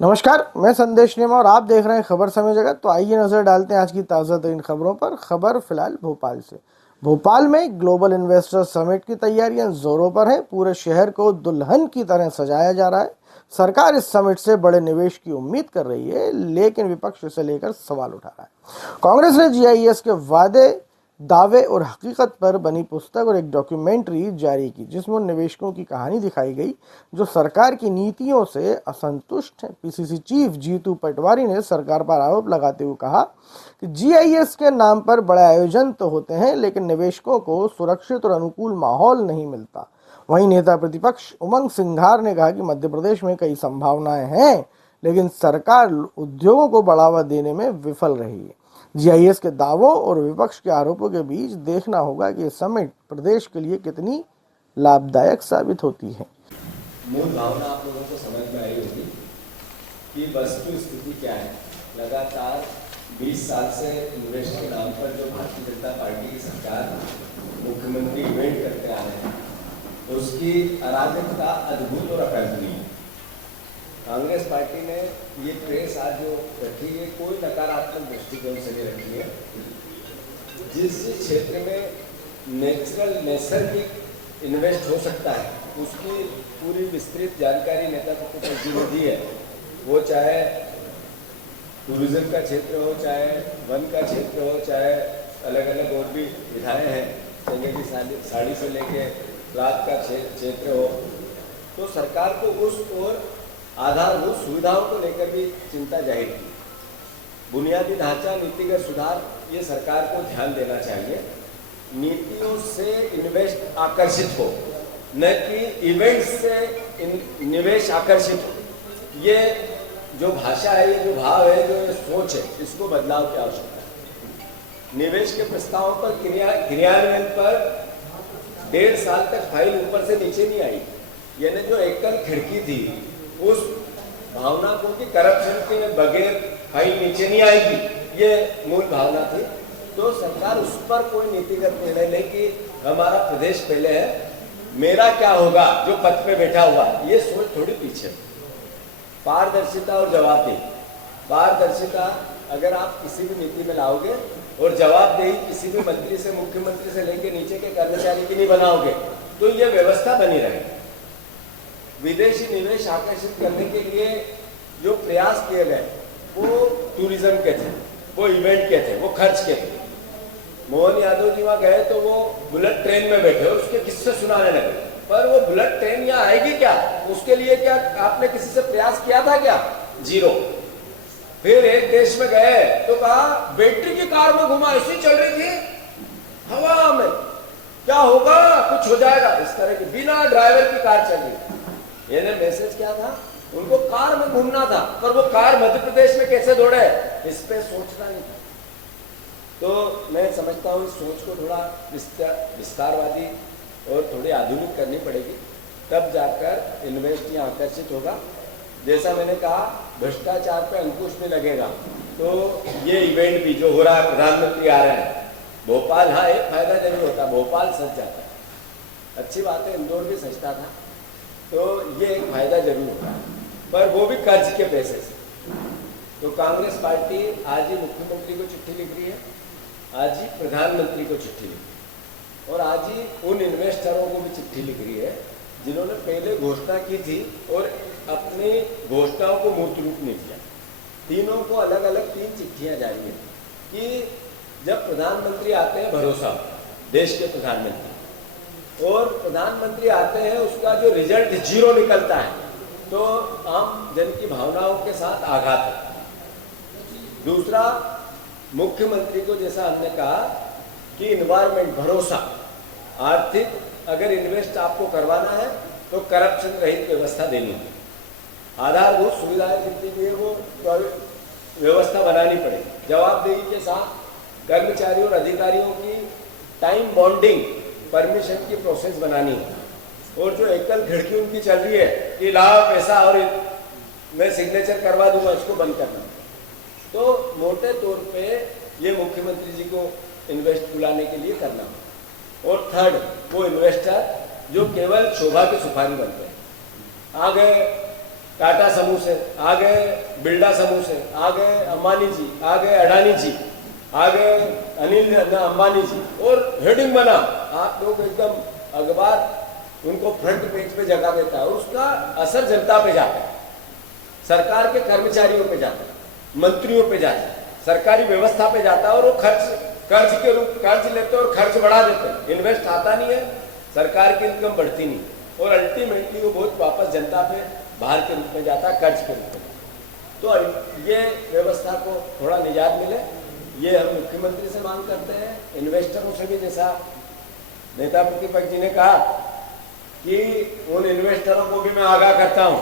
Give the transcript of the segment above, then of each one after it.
नमस्कार, मैं संदेश नेमा और आप देख रहे हैं खबर समय जगत। तो आइए नजर डालते हैं आज की ताज़ा तरीन खबरों पर। खबर फिलहाल भोपाल से। भोपाल में ग्लोबल इन्वेस्टर समिट की तैयारियां जोरों पर है। पूरे शहर को दुल्हन की तरह सजाया जा रहा है। सरकार इस समिट से बड़े निवेश की उम्मीद कर रही है, लेकिन विपक्ष इसे लेकर सवाल उठा रहा है। कांग्रेस ने जीआईएस के वादे, दावे और हकीकत पर बनी पुस्तक और एक डॉक्यूमेंट्री जारी की, जिसमें उन निवेशकों की कहानी दिखाई गई जो सरकार की नीतियों से असंतुष्ट हैं। पीसीसी चीफ जीतू पटवारी ने सरकार पर आरोप लगाते हुए कहा कि जीआईएस के नाम पर बड़े आयोजन तो होते हैं, लेकिन निवेशकों को सुरक्षित और अनुकूल माहौल नहीं मिलता। वहीं नेता प्रतिपक्ष उमंग सिंघार ने कहा कि मध्य प्रदेश में कई संभावनाएं हैं, लेकिन सरकार उद्योगों को बढ़ावा देने में विफल रही है। जीआईएस के दावों और विपक्ष के आरोपों के बीच देखना होगा कि समिट प्रदेश के लिए कितनी लाभदायक साबित होती है। मूल भावना आप लोगों को समझ में आई होगी कि वस्तु स्थिति क्या है। लगातार 20 साल से इन्वेस्ट के नाम पर जो भारतीय जनता पार्टी की सरकार मुख्यमंत्री इवेंट करते आ रहे हैं, उसकी अराजकता अद्भुत और अकल्पनीय है। कांग्रेस पार्टी ने ये प्रेस आज जो रखी है, कोई नकारात्मक दृष्टिकोण से नहीं रखी है। जिस क्षेत्र में नैसर्गिक इन्वेस्ट हो सकता है, उसकी पूरी विस्तृत जानकारी नेता प्रतिपक्ष ने दी है। वो चाहे टूरिज्म का क्षेत्र हो, चाहे वन का क्षेत्र हो, चाहे अलग अलग और भी विधाएँ हैं, चंगे की साड़ी से लेके रात का क्षेत्र हो, तो सरकार को उस और आधारभूत सुविधाओं को लेकर भी चिंता जाहिर की। बुनियादी ढांचा, नीतिगत सुधार, ये सरकार को ध्यान देना चाहिए। नीतियों से इन्वेस्ट आकर्षित हो, न कि इवेंट्स से निवेश आकर्षित हो। ये जो भाषा है, ये जो भाव है, जो ये सोच है, इसको बदलाव की आवश्यकता है। निवेश के प्रस्तावों पर क्रियान्वयन पर 1.5 साल तक फाइल ऊपर से नीचे नहीं आई। यानी जो एकल खिड़की थी, उस भावना को कि करप्शन के बगैर फाइल नीचे नहीं आएगी, ये मूल भावना थी। तो सरकार उस पर कोई नीतिगत निर्णय ले कि हमारा प्रदेश पहले है, मेरा क्या होगा जो पद पे बैठा हुआ, ये सोच थोड़ी पीछे। पारदर्शिता और जवाबदेही। पारदर्शिता अगर आप किसी भी नीति में लाओगे और जवाबदेही किसी भी मंत्री से, मुख्यमंत्री से लेकर नीचे के कर्मचारी की नहीं बनाओगे, तो ये व्यवस्था बनी रहेगी। विदेशी निवेश आकर्षित करने के लिए जो प्रयास किए गए, वो टूरिज्म के थे, वो इवेंट के थे, वो खर्च के थे। मोहन यादव जी वहां गए तो वो बुलेट ट्रेन में बैठे, उसके किस्से सुनाने लगे, पर वो बुलेट ट्रेन यहाँ आएगी क्या? उसके लिए क्या आपने किसी से प्रयास किया था क्या? जीरो। फिर एक देश में गए तो कहा बैटरी की कार में घुमा, ऐसी चल रही थी हवा में, क्या होगा, कुछ हो जाएगा, इस तरह की बिना ड्राइवर की कार चल रही। ये मैसेज क्या था? उनको कार में घूमना था, पर वो कार मध्य प्रदेश में कैसे दौड़े, इस पे सोचना नहीं था। तो मैं समझता हूँ इस सोच को थोड़ा विस्तारवादी और थोड़ी आधुनिक करनी पड़ेगी, तब जाकर इन्वेस्ट यहाँ आकर्षित होगा। जैसा मैंने कहा, भ्रष्टाचार पे अंकुश नहीं लगेगा तो ये इवेंट भी जो हो रहा है, प्रधानमंत्री आ रहे हैं भोपाल, हाँ एक फायदा जरूर होता, भोपाल सज जाता है, अच्छी बात है, इंदौर भी सजता था, तो ये एक फायदा जरूर होगा, पर वो भी कर्ज के पैसे से। तो कांग्रेस पार्टी आज ही मुख्यमंत्री को चिट्ठी लिख रही है, आज ही प्रधानमंत्री को चिट्ठी लिख रही है, और आज ही उन इन्वेस्टरों को भी चिट्ठी लिख रही है जिन्होंने पहले घोषणा की थी और अपनी घोषणाओं को मूर्त रूप नहीं दिया। तीनों को अलग अलग 3 चिट्ठियां जारी हैं कि जब प्रधानमंत्री आते हैं, भरोसा देश के प्रधानमंत्री, और प्रधानमंत्री आते हैं, उसका जो रिजल्ट 0 निकलता है, तो आम जन की भावनाओं के साथ आघात है। दूसरा, मुख्यमंत्री को जैसा हमने कहा कि इन्वायरमेंट, भरोसा, आर्थिक अगर इन्वेस्ट आपको करवाना है तो करप्शन रहित व्यवस्था देनी है, आधारभूत सुविधाएं जितनी भी है वो व्यवस्था बनानी पड़ेगी। जवाबदेही के साथ कर्मचारियों और अधिकारियों की टाइम बॉन्डिंग, परमिशन की प्रोसेस बनानी है, और जो एकल खिड़की उनकी चल रही है कि लाओ पैसा और मैं सिग्नेचर करवा दूंगा, इसको बंद करना। तो मोटे तौर पे ये मुख्यमंत्री जी को इन्वेस्ट बुलाने के लिए करना। और थर्ड, वो इन्वेस्टर जो केवल शोभा की सुपारी बनते हैं, आ गए टाटा समूह से, आ गए बिरला समूह से, आ गए अंबानी जी, आ गए अडानी जी, आ गए अनिल अंबानी जी, और हेडिंग बना, आप लोग एकदम अखबार उनको फ्रंट पेज पे जगह देता है और उसका असर जनता पे जाता है, सरकार के कर्मचारियों पे जाता है, मंत्रियों पे जाता है, सरकारी व्यवस्था पे जाता है, और वो कर्ज के रूप कर्ज लेते हैं और खर्च बढ़ा देते हैं, इन्वेस्ट आता नहीं है, सरकार की इनकम बढ़ती नहीं, और अल्टीमेटली वो बहुत वापस जनता पे भार के रूप में जाता है, कर्ज के रूप में। तो ये व्यवस्था को थोड़ा निजात मिले, ये हम मुख्यमंत्री से मांग करते हैं, इन्वेस्टरों से भी, जैसा नेता प्रतिपक्ष जी ने कहा कि उन इन्वेस्टरों को भी मैं आगाह करता हूं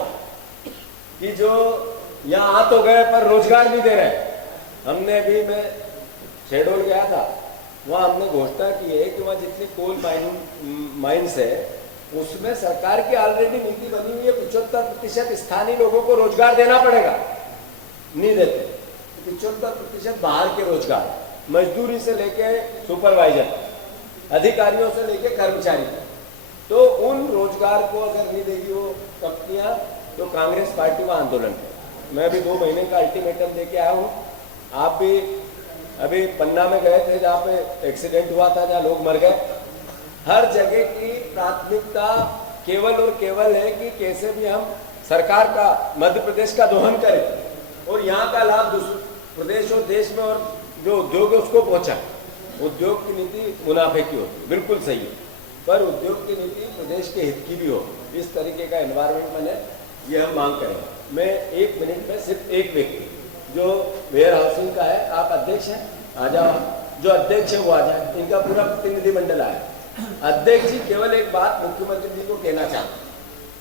कि जो यहाँ आ तो गए पर रोजगार नहीं दे रहे। हमने भी, मैं शेडोल गया था, वहाँ हमने घोषणा की है कि वहाँ जितनी कोल माइन्स है उसमें सरकार की ऑलरेडी नीति बनी हुई है, 75% स्थानीय लोगों को रोजगार देना पड़ेगा, नहीं देते, 75% बाहर के रोजगार, मजदूरी से लेके सुपरवाइजर, अधिकारियों से लेके कर्मचारी, तो उन रोजगार को अगर नहीं देगी वो कंपनियां, तो कांग्रेस पार्टी का आंदोलन है। मैं अभी 2 महीने का अल्टीमेटम देके आया हूँ। आप भी अभी पन्ना में गए थे जहाँ पे एक्सीडेंट हुआ था, जहाँ लोग मर गए। हर जगह की प्राथमिकता केवल और केवल है कि कैसे भी हम सरकार का, मध्य प्रदेश का दोहन करें और यहाँ का लाभ दूसरे प्रदेश और देश में, और जो उद्योग है उसको पहुँचा। उद्योग की नीति मुनाफे की होती, बिल्कुल सही है, पर उद्योग की नीति प्रदेश के हित की भी हो, इस तरीके का एनवायरमेंट बने, ये हम मांग करेंगे। मैं 1 मिनट में सिर्फ एक व्यक्ति जो वेयर हाउसिंग का है, आप अध्यक्ष हैं, आ जाओ, जो अध्यक्ष है वो आ जाए, इनका पूरा प्रतिनिधिमंडल आया। अध्यक्ष जी, केवल एक बात मुख्यमंत्री जी को कहना चाहते हैं,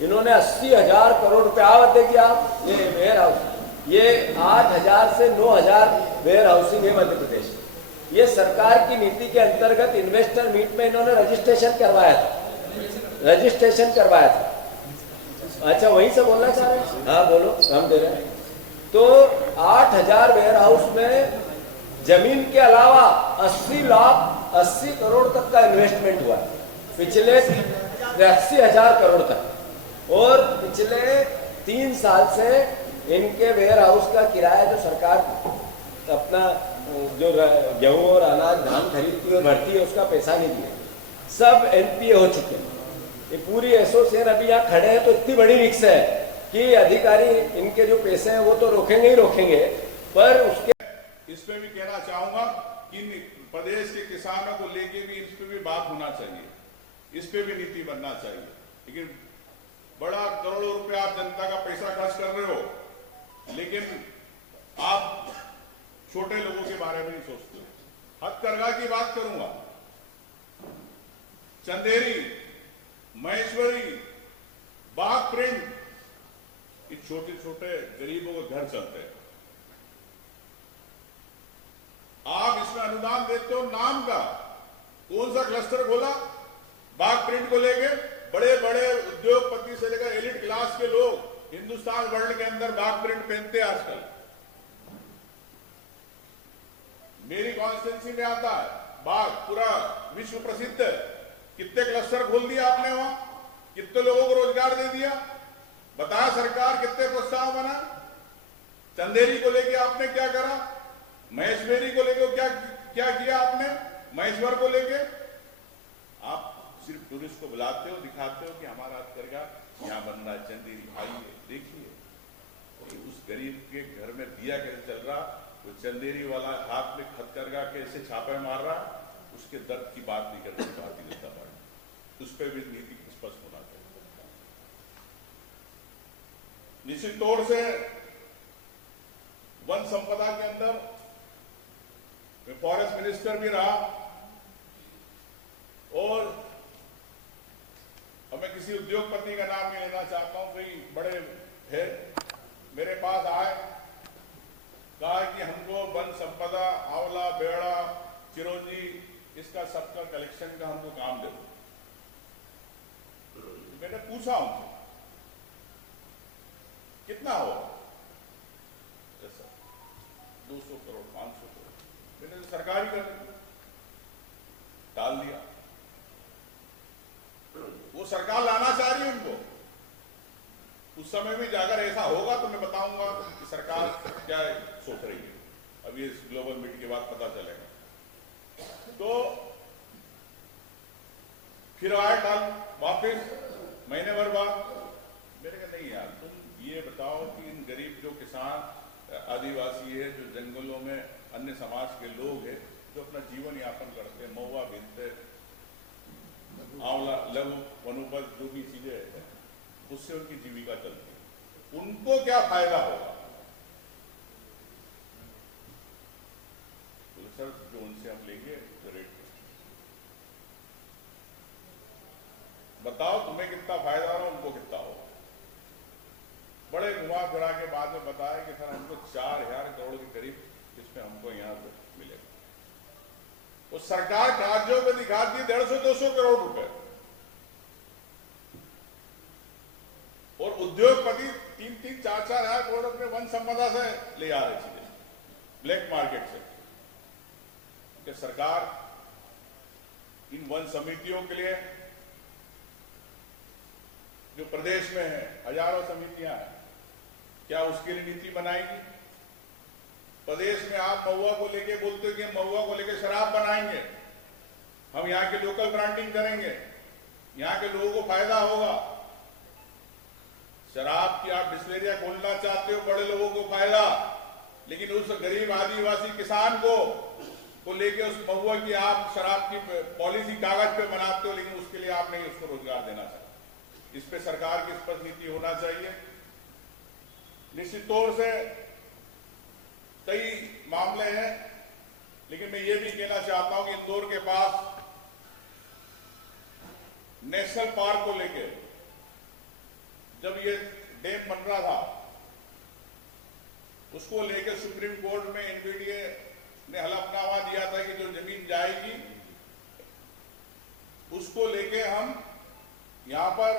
इन्होंने 80,000 करोड़ रुपए, आप अध्यक्ष जी, आप ये वेयर हाउस, ये 8,000 से 9,000 वेयर हाउसिंग है मध्य प्रदेश। ये सरकार की नीति के अंतर्गत इन्वेस्टर मीट में इन्होंने रजिस्ट्रेशन करवाया था, अच्छा वहीं से बोलना चाह रहे हैं? हाँ बोलो, हम दे रहे हैं। तो 8,000 वेयर हाउस में जमीन के अलावा 80 करोड़ तक का इन्वेस्टमेंट हुआ पिछले 80,000 करोड़ तक, और पिछले 3 साल से इनके वेयर हाउस का किराया जो सरकार अपना जो गेहूं और अनाज धान खरीदती और भरती है उसका पैसा नहीं दिया, सब एनपीए हो चुके हैं। ये पूरी एसोसिएशन अभी यहाँ खड़े हैं, तो इतनी बड़ी रिक्स है कि अधिकारी इनके जो पैसे हैं वो तो रोकेंगे ही रोकेंगे, पर उसके इस पे भी कहना चाहूंगा कि प्रदेश के किसानों को लेके भी इस पे भी बात होना चाहिए, इस पे भी नीति बनना चाहिए। लेकिन बड़ा करोड़ों रुपए आप जनता का पैसा खर्च कर रहे हो, लेकिन आप छोटे लोगों के बारे में नहीं सोचते। हथकरघा की बात करूंगा, चंदेरी, महेश्वरी, बाग प्रिंट, ये छोटे छोटे गरीबों के घर चलते हैं। आप इसमें अनुदान देते हो नाम का, कौन सा क्लस्टर खोला बाग प्रिंट को लेके? बड़े बड़े उद्योगपति से लेकर एलिट क्लास के लोग हिंदुस्तान वर्ल्ड के अंदर बाग प्रिंट पहनते हैं आजकल। मेरी कॉन्स्टिट्यूंसी में आता है बाग, पूरा विश्व प्रसिद्ध है। कितने क्लस्टर खोल दिया आपने वहां, कितने लोगों को रोजगार दे दिया, बताया सरकार कितने प्रस्ताव बना। चंदेरी को लेके आपने क्या करा, महेश्वरी को लेके क्या किया आपने, महेश्वर को लेके आप सिर्फ टूरिस्ट को बुलाते हो, दिखाते हो कि हमारा हथकरघा यहाँ बन रहा है, चंदेरी भाई देखिए उस गरीब के घर में दिया कैसे चल रहा, वो चंदेरी वाला हाथ में हथकरघा कैसे छापे मार रहा, उसके दर्द की बात नहीं करती भारतीय जनता पार्टी। उस पर भी नीति स्पष्ट होना चाहिए। निश्चित तौर से वन संपदा के अंदर मैं फॉरेस्ट मिनिस्टर भी रहा, और अब मैं किसी उद्योगपति का नाम नहीं लेना चाहता हूं, भाई बड़े है मेरे पास आए, कहा कि हमको वन संपदा, आंवला, बेड़ा, चिरौंजी, इसका सबका कलेक्शन का हमको काम दे दो। मैंने पूछा उनसे कितना हो, ऐसा 200 करोड़ 500 करोड़, मैंने सरकारी कर डाल दिया। वो सरकार लाना चाह रही है उनको, उस उस समय भी अगर ऐसा होगा तो मैं बताऊंगा कि सरकार क्या सोच रही है। अब ये ग्लोबल मीट के बाद पता चलेगा। तो फिर आए कल वापिस महीने भर बाद, मेरे कहा नहीं यार, तुम ये बताओ कि इन गरीब जो किसान आदिवासी है, जो जंगलों में अन्य समाज के लोग हैं, जो अपना जीवन यापन करते हैं, महुआ बीनते, आंवला, लघु वनोपज जो भी चीजें हैं, उससे उनकी जीविका चलती है, उनको क्या फायदा होगा? तो सर जो उनसे हम लेंगे तो रेट बताओ तुम्हें कितना फायदा हो, उनको कितना होगा। बड़े घुमा फिरा के बाद में बताया कि सर हमको 4000 करोड़ के करीब इसमें हमको यहाँ से मिलेगा। वो सरकार राज्यों में दिखाती है 150-200 करोड़ रुपए, और उद्योगपति 3-4 हजार करोड़ अपने वन संपदा से ले आ रहे चीजें ब्लैक मार्केट से। कि सरकार इन वन समितियों के लिए, जो प्रदेश में है हजारों समितियां हैं, क्या उसके लिए नीति बनाएगी? प्रदेश में आप महुआ को लेके बोलते हो कि महुआ को लेके शराब बनाएंगे, हम यहाँ के लोकल ब्रांडिंग करेंगे, यहाँ के लोगों को फायदा होगा। शराब की आप डिस्टिलरियां खोलना चाहते हो, बड़े लोगों को फायदा, लेकिन उस गरीब आदिवासी किसान को लेके उस महुआ की आप शराब की पॉलिसी कागज पे बनाते हो, लेकिन उसके लिए आप नहीं उसको रोजगार देना चाहते। इस पे सरकार की स्पष्ट नीति होना चाहिए। निश्चित तौर से कई मामले हैं, लेकिन मैं ये भी कहना चाहता हूं कि इंदौर के पास नेशनल पार्क को लेके जब ये डैम बन रहा था, उसको लेकर सुप्रीम कोर्ट में एनबीडीए ने हलफनामा दिया था कि जो जमीन जाएगी उसको लेके हम यहां पर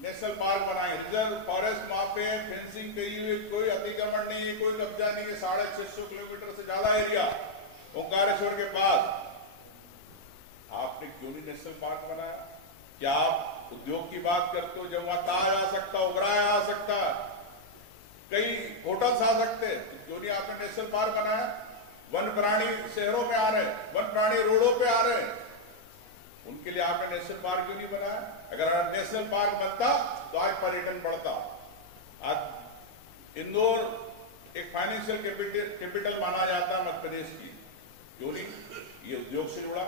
नेशनल पार्क बनाएंगे। रिजर्व फॉरेस्ट वहां पे फेंसिंग करी हुई, कोई अतिक्रमण नहीं है, कोई कब्जा नहीं है, 650 किलोमीटर से ज्यादा एरिया ओंकारेश्वर के पास। आपने क्यों नहीं नेशनल पार्क बनाया? क्या आप उद्योग की बात करते हो? जब वहां ताज आ सकता, ओबराय आ सकता, कई होटल्स आ सकते, तो क्यों नहीं आपने नेशनल पार्क बनाया? वन प्राणी शहरों में आ रहे, वन प्राणी रोडों पे आ रहे, उनके लिए आपने नेशनल पार्क क्यों नहीं बनाया? अगर नेशनल पार्क बनता तो आज पर्यटन बढ़ता। आज इंदौर एक फाइनेंशियल कैपिटल माना जाता है मध्य प्रदेश की, क्यों नहीं? ये उद्योग से जुड़ा,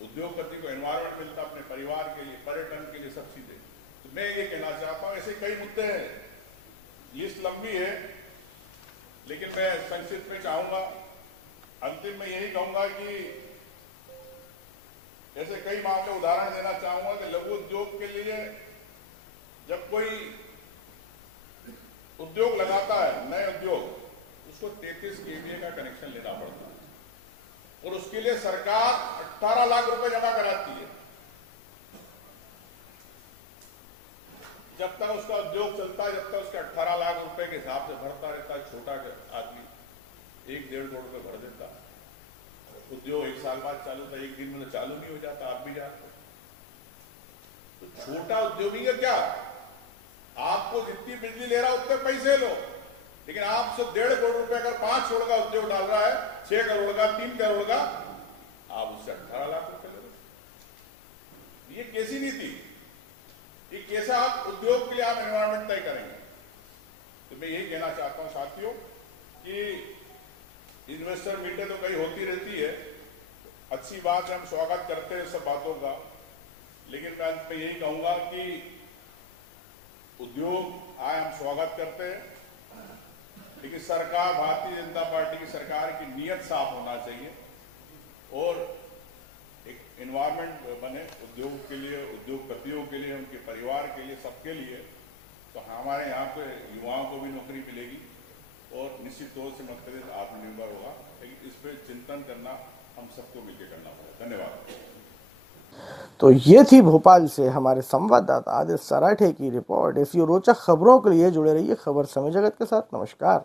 उद्योगपति को एनवायरमेंट मिलता अपने परिवार के लिए, पर्यटन के लिए, सब चीजें। तो मैं ये कहना चाहता हूं, ऐसे कई मुद्दे हैं, लिस्ट लंबी है, लेकिन मैं संक्षिप्त में चाहूंगा, अंतिम में यही कहूंगा कि ऐसे कई मामले उदाहरण देना चाहूंगा कि लघु उद्योग के लिए जब कोई उद्योग लगाता है, नए उद्योग, उसको 33 केवीए का कनेक्शन लेना पड़ता है, और उसके लिए सरकार 18 लाख रुपए जमा कराती है। जब तक उसका उद्योग चलता है, जब तक उसके 18 लाख रुपए के हिसाब से भरता रहता है, छोटा आदमी 1-1.5 करोड़ रुपए भर देता है। उद्योग 1 साल बाद चालू था, 1 दिन में तो चालू नहीं हो जाता, आप भी जानते। तो छोटा उद्योगी का क्या, आपको जितनी बिजली ले रहा है उतने पैसे लो, लेकिन आप सिर्फ 1.5 करोड़ रुपए अगर 5 करोड़ का उद्योग डाल रहा है, 6 करोड़ का, 3 करोड़ का, आप उससे 18 लाख रुपए ले लो। ये कैसी नीति, ये कैसा आप उद्योग के लिए आप एनवायरमेंट तय करेंगे? तो मैं यही कहना चाहता हूं साथियों कि इन्वेस्टर मीटें तो कई होती रहती है, अच्छी बात है, हम स्वागत करते हैं सब बातों का, लेकिन मैं अंत में यही कहूंगा कि उद्योग आए, हम स्वागत करते हैं, लेकिन सरकार, भारतीय जनता पार्टी की सरकार की नीयत साफ होना चाहिए और एक एनवायरमेंट बने उद्योग के लिए, उद्योगपतियों के लिए, उनके परिवार के लिए, सबके लिए। तो हमारे यहाँ पे युवाओं को भी नौकरी मिलेगी और निश्चित तौर से मध्य प्रदेश आत्मनिर्भर होगा, लेकिन इस पर चिंतन करना हम सबको मिलकर करना पड़ेगा। धन्यवाद। तो ये थी भोपाल से हमारे संवाददाता आदित्य सराठे की रिपोर्ट। ऐसी रोचक खबरों के लिए जुड़े रहिए खबर समय जगत के साथ। नमस्कार।